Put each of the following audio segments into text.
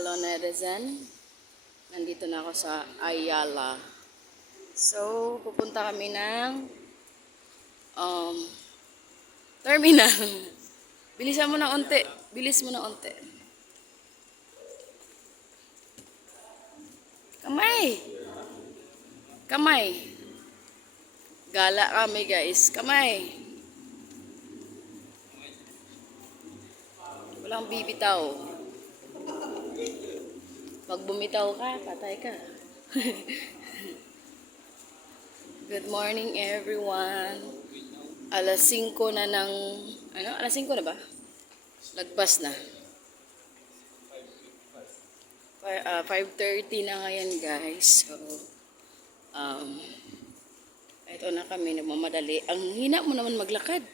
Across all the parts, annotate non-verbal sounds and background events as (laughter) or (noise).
Hello netizen. Nandito na ako sa Ayala. So, pupunta kami ng um, terminal. (laughs) Bilisan mo na unti. Bilis mo na unti. Kamay! Kamay! Gala kami guys. Kamay! Walang bibitaw. Pag bumitaw ka, patay ka. Good morning everyone. Alas 5 na ng... Ano? Alas 5 na ba? Lagpas na. Fi- ah, 5.30 na ngayon guys. So, um, ito na kami nagmamadali. Ang hina mo naman maglakad.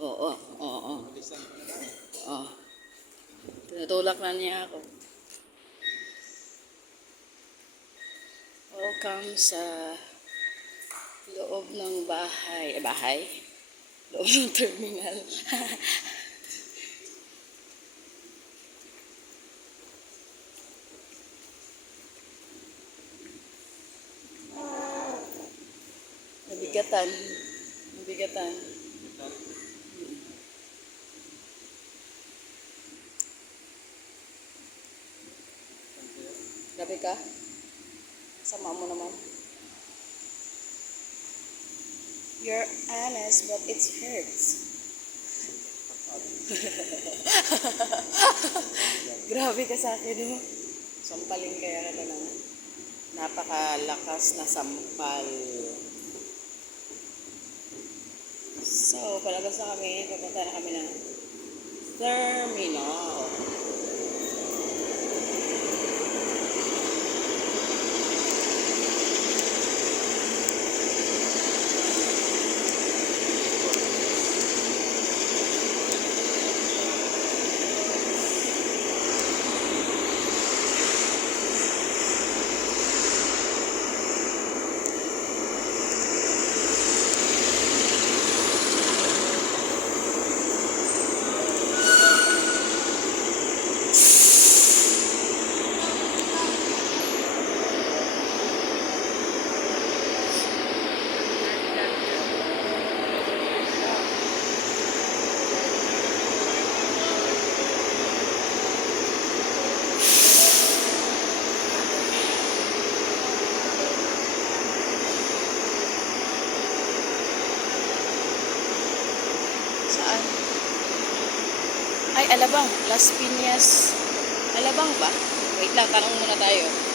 Oo, oo, oo. Oh. Tinutulak na niya ako. Welcome sa loob ng bahay. Eh, bahay? Loob ng terminal. (laughs) Nabigatan. Nabigatan. Gabi ka? Sama mo naman. You're honest, but it hurts. (laughs) Grabe ka sa akin, no? Sampalin kaya ka ng napakalakas na sampal. So, palabas na kami. Papunta na kami ng terminal. Saan? Ay, Alabang. Las Piñas. Alabang ba? Wait lang, tanong muna tayo.